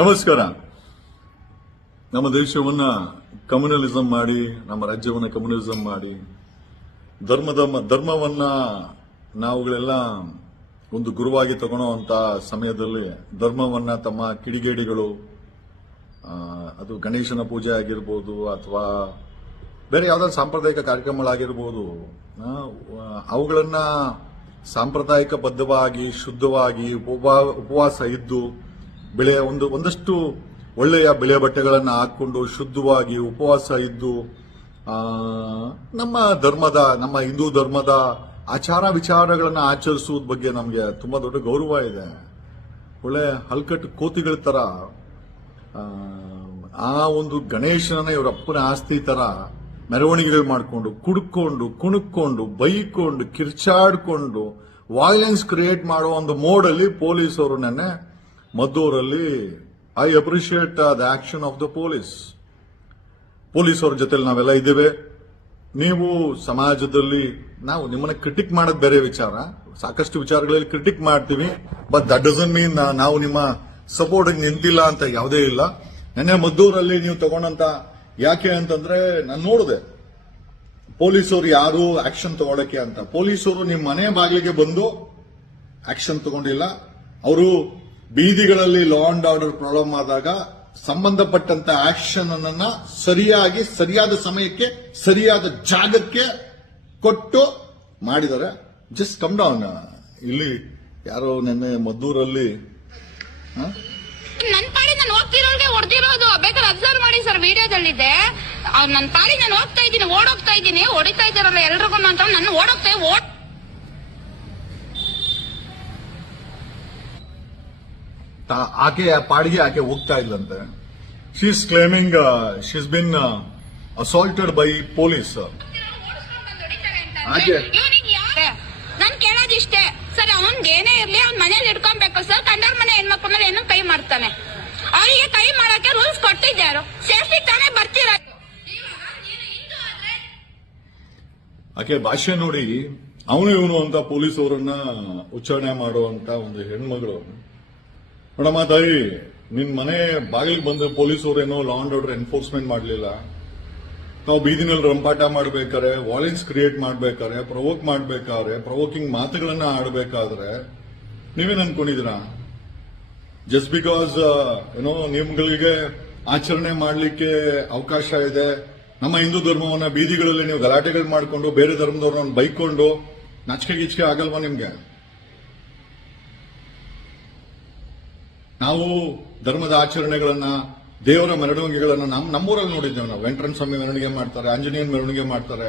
ನಮಸ್ಕಾರ. ನಮ್ಮ ದೇಶವನ್ನ ಕಮ್ಯುನಲಿಸಂ ಮಾಡಿ, ನಮ್ಮ ರಾಜ್ಯವನ್ನ ಕಮ್ಯುನಲಿಸಂ ಮಾಡಿ, ಧರ್ಮವನ್ನ ನಾವುಗಳೆಲ್ಲ ಒಂದು ಗುರುವಾಗಿ ತಗೊಳ್ಳುವಂತ ಸಮಯದಲ್ಲಿ ಧರ್ಮವನ್ನ ತಮ್ಮ ಕಿಡಿಗೇಡಿಗಳು, ಅದು ಗಣೇಶನ ಪೂಜೆ ಆಗಿರ್ಬೋದು ಅಥವಾ ಬೇರೆ ಯಾವ್ದಾದ್ರು ಸಾಂಪ್ರದಾಯಿಕ ಕಾರ್ಯಕ್ರಮಗಳಾಗಿರ್ಬೋದು, ಅವುಗಳನ್ನ ಸಾಂಪ್ರದಾಯಿಕ ಬದ್ಧವಾಗಿ ಶುದ್ಧವಾಗಿ ಉಪವಾಸ ಇದ್ದು ಒಂದಷ್ಟು ಒಳ್ಳೆಯ ಬೆಳೆ ಬಟ್ಟೆಗಳನ್ನು ಹಾಕೊಂಡು ಶುದ್ಧವಾಗಿ ಉಪವಾಸ ಇದ್ದು ನಮ್ಮ ಹಿಂದೂ ಧರ್ಮದ ಆಚಾರ ವಿಚಾರಗಳನ್ನು ಆಚರಿಸುವುದ ಬಗ್ಗೆ ನಮಗೆ ತುಂಬಾ ದೊಡ್ಡ ಗೌರವ ಇದೆ. ಒಳ್ಳೆ ಹಲ್ಕಟ್ಟು ಕೋತಿಗಳ ತರ ಆ ಒಂದು ಗಣೇಶನ ಇವರಪ್ಪನ ಆಸ್ತಿ ತರ ಮೆರವಣಿಗೆಗಳು ಮಾಡಿಕೊಂಡು ಕುಡ್ಕೊಂಡು ಕುಣುಕೊಂಡು ಬೈಕೊಂಡು ಕಿರ್ಚಾಡ್ಕೊಂಡು ವೈಲೆನ್ಸ್ ಕ್ರಿಯೇಟ್ ಮಾಡೋ ಒಂದು ಮೋಡಲ್ಲಿ ಪೊಲೀಸರು ನೆನ್ನೆ ಮದ್ದೂರಲ್ಲಿ I appreciate the action of the ಪೊಲೀಸರ ಜೊತೆ ನಾವೆಲ್ಲ ಇದ್ದೇವೆ. ನೀವು ಸಮಾಜದಲ್ಲಿ ನಾವು ನಿಮ್ಮನ್ನ ಕ್ರಿಟಿಕ್ ಮಾಡೋದು ಬೇರೆ ವಿಚಾರ, ಸಾಕಷ್ಟು ವಿಚಾರಗಳಲ್ಲಿ ಕ್ರಿಟಿಕ್ ಮಾಡ್ತೀವಿ, ಬಟ್ ದಟ್ ಡಸಂಟ್ ಮೀನ್ ನಾವು ನಿಮ್ಮ ಸಪೋರ್ಟ್ ನಿಂತಿಲ್ಲ ಅಂತ ಯಾವುದೇ ಇಲ್ಲ. ನೆನ್ನೆ ಮದ್ದೂರಲ್ಲಿ ನೀವು ತಗೊಂಡಂತ ಯಾಕೆ ಅಂತಂದ್ರೆ ನಾನು ನೋಡಿದೆ ಪೊಲೀಸರು ಯಾರು ಆಕ್ಷನ್ ತಗೊಳಕ್ಕೆ ಅಂತ. ಪೊಲೀಸರು ನಿಮ್ಮ ಮನೆ ಬಾಗಿಲಿಗೆ ಬಂದು ಆಕ್ಷನ್ ತಗೊಂಡಿಲ್ಲ. ಅವರು ಬೀದಿಗಳಲ್ಲಿ ಲಾ ಅಂಡ್ ಆರ್ಡರ್ ಪ್ರಾಬ್ಲಮ್ ಆದಾಗ ಸಂಬಂಧಪಟ್ಟಂತ ಆಕ್ಷನ್ ಅನ್ನ ಸರಿಯಾದ ಸಮಯಕ್ಕೆ ಸರಿಯಾದ ಜಾಗಕ್ಕೆ ಕೊಟ್ಟು ಮಾಡಿದ್ದಾರೆ. Just come down. ಇಲ್ಲಿ ಯಾರೋ ನಿನ್ನೆ ಮದ್ದೂರಲ್ಲಿ ನನ್ನ ಪಾಡಿ ನಾನು ಹೋಗ್ತಿರೋರ್ಗೆ ಹೊಡೆದಿರೋದು ಬೇಕಾದ್ರೆ ಅಬ್ಸರ್ವ್ ಮಾಡಿ ಸರ್, ವಿಡಿಯೋದಲ್ಲಿದೆ. ನನ್ನ ಪಾಡಿ ನಾನು ಹೋಗ್ತಾ ಇದ್ದೀನಿ, ಓಡೋಗ್ತಾ ಇದ್ದೀನಿ, ಹೊಡಿತಾ ಇದ್ದಾರಲ್ಲ ಎಲ್ರಿಗೂ ಅಂತ ನನ್ನ ಆಕೆ ಪಾಡಿಗೆ ಆಕೆ ಹೋಗ್ತಾ ಇದ್ಲಂತೆ. She is claiming she is been assaulted by police. ನಾನು ಕೇಳೋದಿಷ್ಟೇ ಸರ್, ಅವ್ನ್ಗೆ ಏನೇ ಇರ್ಲಿ ಅವ್ನ ಮನೇಲಿ ಇಟ್ಕೊಬೇಕು ಸರ್. ಕಂಡರ್ ಮನೆ ಹೆಣ್ಮಕ್ಳ ಮೇಲೆ ಏನೋ ಕೈ ಮಾಡ್ತಾನೆ, ಅವರಿಗೆ ಕೈ ಮಾಡಕ್ಕೆ ರೂಲ್ಸ್ ಕೊಟ್ಟಿದ್ದಾರು, ಸೇಫ್ಟಿ ತಾನೇ ಬರ್ತಿರೋದು. ಆಕೆ ಭಾಷೆ ನೋಡಿ ಅವನು ಇವನು ಅಂತ ಪೊಲೀಸ್ ಅವರನ್ನ ಉಚ್ಚಾರಣೆ ಮಾಡುವಂತ ಒಂದು ಹೆಣ್ಮಗಳು. ನೋಡಮ್ಮ ತಾಯಿ, ನಿನ್ ಮನೆ ಬಾಗಿಲಿಗೆ ಬಂದ ಪೊಲೀಸರು ಏನೋ ಲಾ ಅಂಡ್ ಆರ್ಡರ್ ಎನ್ಫೋರ್ಸ್ಮೆಂಟ್ ಮಾಡಲಿಲ್ಲ. ನಾವು ಬೀದಿನಲ್ಲಿ ರಂಪಾಟ ಮಾಡ್ಬೇಕಾದ್ರೆ, ವಾಲೆನ್ಸ್ ಕ್ರಿಯೇಟ್ ಮಾಡ್ಬೇಕಾದ್ರೆ, ಪ್ರವೋಕ್ ಮಾಡ್ಬೇಕಾದ್ರೆ, ಪ್ರವೋಕಿಂಗ್ ಮಾತುಗಳನ್ನ ಆಡಬೇಕಾದ್ರೆ ನೀವೇನ್ ಅನ್ಕೊಂಡಿದ್ದೀರಾ? ಜಸ್ಟ್ ಬಿಕಾಸ್ ಏನೋ ನಿಮ್ಗಳಿಗೆ ಆಚರಣೆ ಮಾಡಲಿಕ್ಕೆ ಅವಕಾಶ ಇದೆ, ನಮ್ಮ ಹಿಂದೂ ಧರ್ಮವನ್ನ ಬೀದಿಗಳಲ್ಲಿ ನೀವು ಗಲಾಟೆಗಳು ಮಾಡಿಕೊಂಡು ಬೇರೆ ಧರ್ಮದವ್ರನ್ನ ಬೈಕೊಂಡು ನಾಚಿಕೆ ಗೀಚಿಕೆ ಆಗಲ್ವಾ ನಿಮ್ಗೆ? ನಾವು ಧರ್ಮದ ಆಚರಣೆಗಳನ್ನ, ದೇವರ ಮೆರವಣಿಗೆಗಳನ್ನ ನಮ್ಮೂರಲ್ಲಿ ನೋಡಿದ್ದೇವೆ. ನಾವು ವೆಂಕಟರಮಣ ಸ್ವಾಮಿ ಮೆರವಣಿಗೆ ಮಾಡ್ತಾರೆ, ಆಂಜನೇಯನ ಮೆರವಣಿಗೆ ಮಾಡ್ತಾರೆ,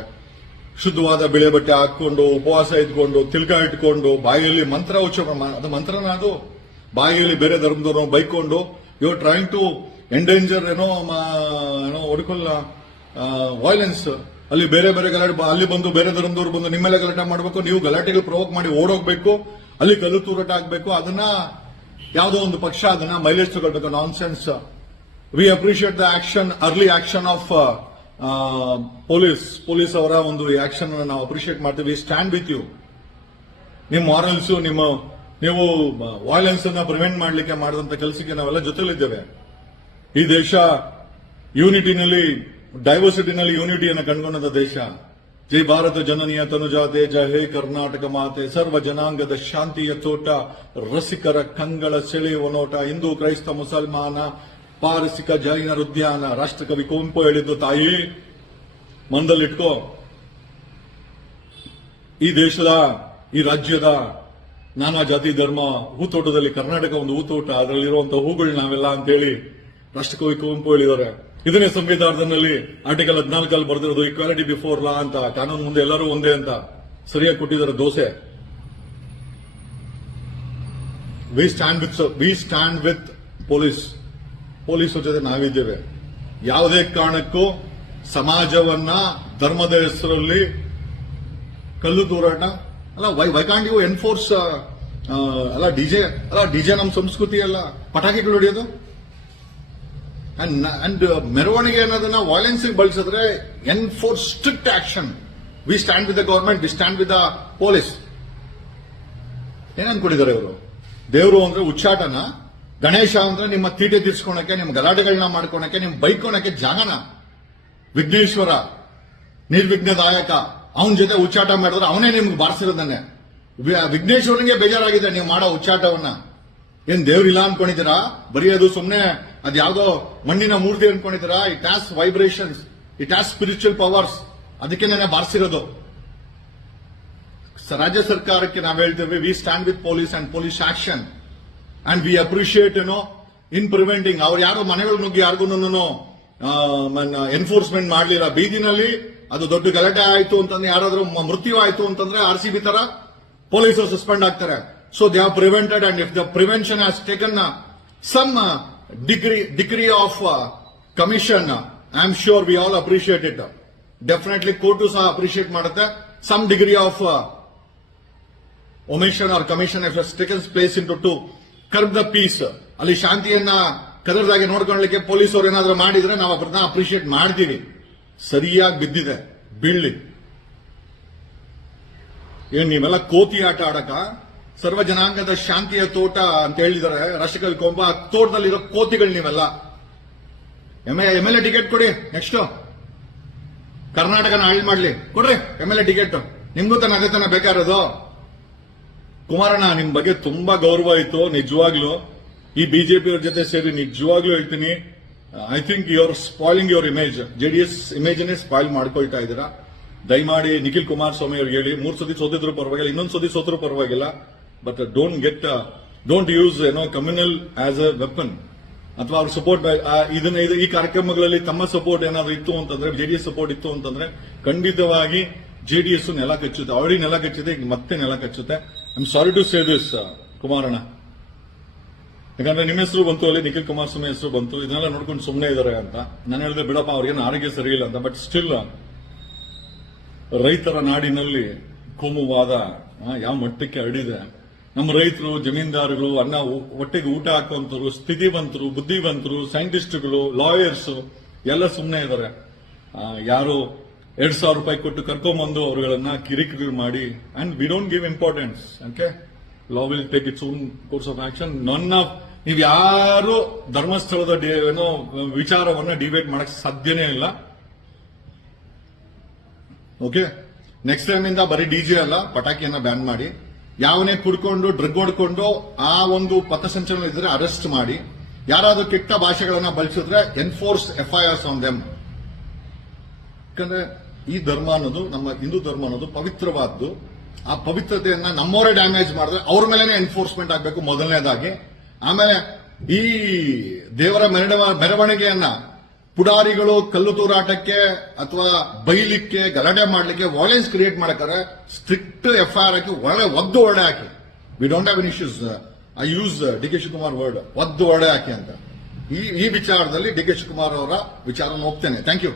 ಶುದ್ಧವಾದ ಬಿಳೆ ಬಟ್ಟೆ ಹಾಕೊಂಡು ಉಪವಾಸ ಇದ್ಕೊಂಡು ತಿಲ್ಕ ಇಟ್ಕೊಂಡು ಬಾಯಿಯಲ್ಲಿ ಮಂತ್ರ ಉಚ್ಚಾರಣೆ, ಅದು ಮಂತ್ರನ, ಅದು ಬಾಯಿಯಲ್ಲಿ ಬೇರೆ ಧರ್ಮದವ್ರನ್ನ ಬೈಕೊಂಡು you are trying to endanger ಒಡಕಲ್ಲ ವೈಲೆನ್ಸ್. ಅಲ್ಲಿ ಬೇರೆ ಗಲಾಟೆ, ಅಲ್ಲಿ ಬಂದು ಬೇರೆ ಧರ್ಮದವ್ರು ಬಂದು ನಿಮ್ಮೆಲ್ಲ ಗಲಾಟೆ ಮಾಡಬೇಕು, ನೀವು ಗಲಾಟೆಗಳು ಪ್ರವೋಕ್ ಮಾಡಿ ಓಡೋಗ್ಬೇಕು, ಅಲ್ಲಿ ಕಲ್ಲು ತೂರಾಟ ಆಗ್ಬೇಕು. ಅದನ್ನ ಯಾವುದೋ ಒಂದು ಪಕ್ಷ ಅದನ್ನ ಮೈಲೇಜ್ ತಗೊಳ್ಬೇಕು. Nonsense. We appreciate the action, early action of police ಅವರ ಒಂದು ಆಕ್ಷನ್ ನಾವು ಅಪ್ರಿಷಿಯೇಟ್ ಮಾಡ್ತೀವಿ. Stand with you. ನಿಮ್ಮ ಮಾರಲ್ಸ್, ನೀವು ವೈಲೆನ್ಸ್ ಅನ್ನ ಪ್ರಿವೆಂಟ್ ಮಾಡಲಿಕ್ಕೆ ಮಾಡಿದಂತ ಕೆಲಸಕ್ಕೆ ನಾವೆಲ್ಲ ಜೊತೆಲಿದ್ದೇವೆ. ಈ ದೇಶ ಯೂನಿಟಿನಲ್ಲಿ, ಡೈವರ್ಸಿಟಿನಲ್ಲಿ ಯೂನಿಟಿಯನ್ನು ಕಂಡುಕೊಂಡ ದೇಶ. ಜೈ ಭಾರತ ಜನನಿಯ ತನುಜಾತೆ, ಜಯ ಹೇ ಕರ್ನಾಟಕ ಮಾತೆ, ಸರ್ವ ಜನಾಂಗದ ಶಾಂತಿಯ ತೋಟ, ರಸಿಕರ ಕಂಗಳ ಸೆಳೆಯುವ ನೋಟ, ಹಿಂದೂ ಕ್ರೈಸ್ತ ಮುಸಲ್ಮಾನ ಪಾರಸಿಕ ಜೈನರ ಉದ್ಯಾನ. ರಾಷ್ಟ್ರಕವಿ ಕುವೆಂಪು ಹೇಳಿದ್ದು, ತಾಯಿ ಮನದಲ್ಲಿಟ್ಕೋ, ಈ ದೇಶದ, ಈ ರಾಜ್ಯದ ನಾನಾ ಜಾತಿ ಧರ್ಮ ಹೂತೋಟದಲ್ಲಿ ಕರ್ನಾಟಕ ಒಂದು ಹೂತೋಟ, ಅದರಲ್ಲಿರುವಂತಹ ಹೂಗಳು ನಾವೆಲ್ಲ ಅಂತೇಳಿ ರಾಷ್ಟ್ರಕವಿ ಕುವೆಂಪು ಹೇಳಿದ್ದಾರೆ. ಇದನ್ನೇ ಸಂವಿಧಾನದಲ್ಲಿ ಆರ್ಟಿಕಲ್ 14 ಬರೆದಿರೋದು, ಈಕ್ವಾಲಿಟಿ ಬಿಫೋರ್ ಲಾ ಅಂತ. ಕಾನೂನು ಮುಂದೆ ಎಲ್ಲರೂ ಒಂದೇ ಅಂತ ಸರಿಯಾಗಿ ಕೊಟ್ಟಿದ್ದಾರೆ dose. We stand with police ಜೊತೆ ನಾವಿದ್ದೇವೆ. ಯಾವುದೇ ಕಾರಣಕ್ಕೂ ಸಮಾಜವನ್ನ ಧರ್ಮದ ಹೆಸರಲ್ಲಿ ಕಲ್ಲು ತೂರಾಟ ಅಲ್ಲ. Why can't you enforce? ಅಲ್ಲ ಡಿಜೆ ನಮ್ಮ ಸಂಸ್ಕೃತಿ ಅಲ್ಲ, ಪಟಾಕಿಗಳು ಹೊಡೆಯೋದು ಅಂಡ್ ಮೆರವಣಿಗೆ ಅನ್ನೋದನ್ನ ವೈಲೆನ್ಸ್ ಬಳಸಿದ್ರೆ enforce strict action. We stand with the government, we stand with the police. ಏನ್ ಅನ್ಕೊಂಡಿದ್ದಾರೆ ಇವರು? ದೇವರು ಅಂದ್ರೆ ಉಚ್ಚಾಟನ? ಗಣೇಶ ಅಂದ್ರೆ ನಿಮ್ಮ ತೀಟೆ ತೀರ್ಸ್ಕೊಳಕ್ಕೆ, ನಿಮ್ಮ ಗಲಾಟೆಗಳನ್ನ ಮಾಡ್ಕೊಳಕ್ಕೆ, ನಿಮ್ ಬೈಕೋಣಕ್ಕೆ ಜಾಗನ. ವಿಘ್ನೇಶ್ವರ ನಿರ್ವಿಘ್ನದಾಯಕ, ಅವನ ಜೊತೆ ಉಚ್ಚಾಟ ಮಾಡಿದ್ರೆ ಅವನೇ ನಿಮ್ಗೆ ಬಾರಿಸಿರೋದನ್ನೇ. ವಿಘ್ನೇಶ್ವರನಿಗೆ ಬೇಜಾರಾಗಿದೆ ನೀವು ಮಾಡೋ ಉಚ್ಚಾಟವನ್ನ. ಏನ್ ದೇವ್ರಿಲ್ಲ ಅನ್ಕೊಂಡಿದ್ದೀರಾ? ಬರೀ ಅದು ಸುಮ್ನೆ ಅದ್ಯಾವುದೋ ಮಣ್ಣಿನ ಮೂರ್ತಿ ಅನ್ಕೊಂಡಿದ್ದೀರಾ? It has vibrations, it has spiritual powers. ಅದಕ್ಕೆ ನಾನು ಬಾರಿಸಿರೋದು. ರಾಜ್ಯ ಸರ್ಕಾರಕ್ಕೆ ನಾವು ಹೇಳ್ತೇವೆ, we stand with police and police action and we appreciate in preventing. ಅವ್ರು ಯಾರೋ ಮನೆಗಳು ನುಗ್ಗಿ ಯಾರಿಗೂ ಎನ್ಫೋರ್ಸ್ಮೆಂಟ್ ಮಾಡಲಿಲ್ಲ. ಬೀದಿನಲ್ಲಿ ಅದು ದೊಡ್ಡ ಗಲಾಟೆ ಆಯ್ತು ಅಂತಂದ್ರೆ, ಯಾರಾದ್ರೂ ಮೃತ್ಯು ಆಯ್ತು ಅಂತಂದ್ರೆ RCB ತರ ಪೊಲೀಸರು ಸಸ್ಪೆಂಡ್ ಆಗ್ತಾರೆ. So they are prevented and if the prevention has taken some degree of commission, I am sure we all appreciate it. Definitely court ಸಹ ಅಪ್ರಿಶಿಯೇಟ್ ಮಾಡುತ್ತೆ. Some degree of omission or commission if has taken place in to curb the peace. ಅಲ್ಲಿ ಶಾಂತಿಯನ್ನ ಕದರದಾಗೆ ನೋಡ್ಕೊಳ್ಳಲಿಕ್ಕೆ ಪೊಲೀಸರು ಏನಾದ್ರೂ ಮಾಡಿದ್ರೆ ನಾವು ಅದನ್ನ appreciate ಮಾಡ್ತೀವಿ. ಸರಿಯಾಗಿ ಬಿದ್ದಿದೆ, ಬೀಳ್ಲಿ. ಏನ್ ನೀವೆಲ್ಲ ಕೋತಿ ಆಟ ಆಡಕ? ಸರ್ವ ಜನಾಂಗದ ಶಾಂತಿಯ ತೋಟ ಅಂತ ಹೇಳಿದ್ದಾರೆ ರಾಷ್ಟ್ರಕವಿ ಕೊಂಬ. ತೋಟದಲ್ಲಿರೋ ಕೋತಿಗಳು ನೀವೆಲ್ಲ. MLA ಟಿಕೆಟ್ ಕೊಡಿ. ನೆಕ್ಸ್ಟ್ ಕರ್ನಾಟಕನ ಹಾಳು ಮಾಡ್ಲಿ, ಕೊಡ್ರಿ MLA ಟಿಕೆಟ್. ನಿಮ್ಗೂ ತಾನೆ ಅದೇ ತಾನೆ ಬೇಕಾಗಿರೋದು. ಕುಮಾರಣ್ಣ, ನಿಮ್ ಬಗ್ಗೆ ತುಂಬಾ ಗೌರವ ಆಯ್ತು ನಿಜವಾಗ್ಲು. ಈ ಬಿಜೆಪಿಯವ್ರ ಜೊತೆ ಸೇರಿ ನಿಜವಾಗ್ಲೂ ಹೇಳ್ತೀನಿ, I think you are spoiling your image. JDS image spoil ಮಾಡ್ಕೊಳ್ತಾ ಇದ್ದೀರಾ. ದಯಮಾಡಿ ನಿಖಿಲ್ ಕುಮಾರಸ್ವಾಮಿ ಅವ್ರಿಗೆ ಹೇಳಿ, 3 ಸತಿ ಸೋತಿದ್ರು ಪರವಾಗಿಲ್ಲ, ಇನ್ನೊಂದು ಸತಿ ಸೋತ್ರು ಪರವಾಗಿಲ್ಲ, but don't use communal as a weapon. ಅಥವಾ ಅವ್ರ ಸಪೋರ್ಟ್ ಈ ಕಾರ್ಯಕ್ರಮಗಳಲ್ಲಿ ತಮ್ಮ ಸಪೋರ್ಟ್ ಏನಾದ್ರು ಇತ್ತು ಅಂತಂದ್ರೆ, JDS ಸಪೋರ್ಟ್ ಇತ್ತು ಅಂತಂದ್ರೆ ಖಂಡಿತವಾಗಿ JDS ನೆಲ ಕಚ್ಚುತ್ತೆ. ಆಲ್ರೆಡಿ ನೆಲ ಕಚ್ಚಿದೆ, ಈಗ ಮತ್ತೆ ನೆಲ ಕಚ್ಚುತ್ತೆ. I am sorry to say this ಕುಮಾರಣ್ಣ. ಯಾಕಂದ್ರೆ ನಿಮ್ಮ ಹೆಸರು ಬಂತು, ಅಲ್ಲಿ ನಿಖಿಲ್ ಕುಮಾರಸ್ವಾಮಿ ಹೆಸರು ಬಂತು, ಇದನ್ನೆಲ್ಲ ನೋಡ್ಕೊಂಡು ಸುಮ್ಮನೆ ಇದಾರೆ ಅಂತ ನಾನು ಹೇಳಿದೆ. ಬಿಡಪ್ಪ, ಅವ್ರಿಗೇನು ಆರೋಗ್ಯ ಸರಿ ಇಲ್ಲ ಅಂತ. ಬಟ್ ಸ್ಟಿಲ್ ರೈತರ ನಾಡಿನಲ್ಲಿ ಕೋಮುವಾದ ಯಾವ ಮಟ್ಟಕ್ಕೆ ಹರಡಿದೆ. ನಮ್ಮ ರೈತರು, ಜಮೀನ್ದಾರರು, ಹೊಟ್ಟೆಗೆ ಊಟ ಹಾಕುವಂತರು, ಸ್ಥಿತಿವಂತರು, ಬುದ್ಧಿವಂತರು, ಸೈಂಟಿಸ್ಟ್ಗಳು, ಲಾಯರ್ಸ್ ಎಲ್ಲ ಸುಮ್ಮನೆ ಇದ್ದಾರೆ. ಯಾರು 2,000 ರೂಪಾಯಿ ಕೊಟ್ಟು ಕರ್ಕೊಂಡ್ಬಂದು ಅವರುಗಳನ್ನ ಕಿರಿಕಿರಿ ಮಾಡಿ, and we don't give importance. Okay, law will take its own course of action. ನೀವು ಯಾರು ಧರ್ಮಸ್ಥಳದ ವಿಚಾರವನ್ನ ಡಿಬೇಟ್ ಮಾಡಕ್ ಸಾಧ್ಯನೇ ಇಲ್ಲ. ಓಕೆ, ನೆಕ್ಸ್ಟ್ ಟೈಮ್ ಇಂದ ಬರೀ DJ ಅಲ್ಲ, ಪಟಾಕಿಯನ್ನ ಬ್ಯಾನ್ ಮಾಡಿ. ಯಾವನೇ ಕುಡ್ಕೊಂಡು ಡ್ರಗ್ ಹೊಡ್ಕೊಂಡು ಆ ಒಂದು ಪಥಸಂಚಲನ ಇದ್ರೆ ಅರೆಸ್ಟ್ ಮಾಡಿ. ಯಾರಾದ್ರೂ ಕೆಟ್ಟ ಭಾಷೆಗಳನ್ನ ಬಳಸಿದ್ರೆ ಎನ್ಫೋರ್ಸ್ FIRs ಆನ್ ದೆಮ್. ಯಾಕಂದ್ರೆ ಈ ಧರ್ಮ ಅನ್ನೋದು, ನಮ್ಮ ಹಿಂದೂ ಧರ್ಮ ಅನ್ನೋದು ಪವಿತ್ರವಾದ್ದು. ಆ ಪವಿತ್ರತೆಯನ್ನ ನಮ್ಮವರೇ ಡ್ಯಾಮೇಜ್ ಮಾಡಿದ್ರೆ ಅವ್ರ ಮೇಲೆನೆ ಎನ್ಫೋರ್ಸ್ಮೆಂಟ್ ಆಗಬೇಕು ಮೊದಲನೇದಾಗಿ. ಆಮೇಲೆ ಈ ದೇವರ ಮೆರವಣಿಗೆಯನ್ನ ಪುಡಾರಿಗಳು ಕಲ್ಲು ತೂರಾಟಕ್ಕೆ ಅಥವಾ ಬೈಲಿಕ್ಕೆ, ಗಲಾಟೆ ಮಾಡಲಿಕ್ಕೆ, ವಾಯ್ಲೆನ್ಸ್ ಕ್ರಿಯೇಟ್ ಮಾಡಕ್ಕಾರೆ ಸ್ಟ್ರಿಕ್ಟ್ FIR ಹಾಕಿ ಒದ್ದು ಹೊರಡೆ ಹಾಕಿ. We don't have any issues. I use DK Shivakumar word, ಒದ್ದು ಹೊರಡೆ ಹಾಕಿ ಅಂತ. ಈ ವಿಚಾರದಲ್ಲಿ DK ಶಿವಕುಮಾರ್ ಅವರ ವಿಚಾರ ಹೋಗ್ತೇನೆ. Thank you.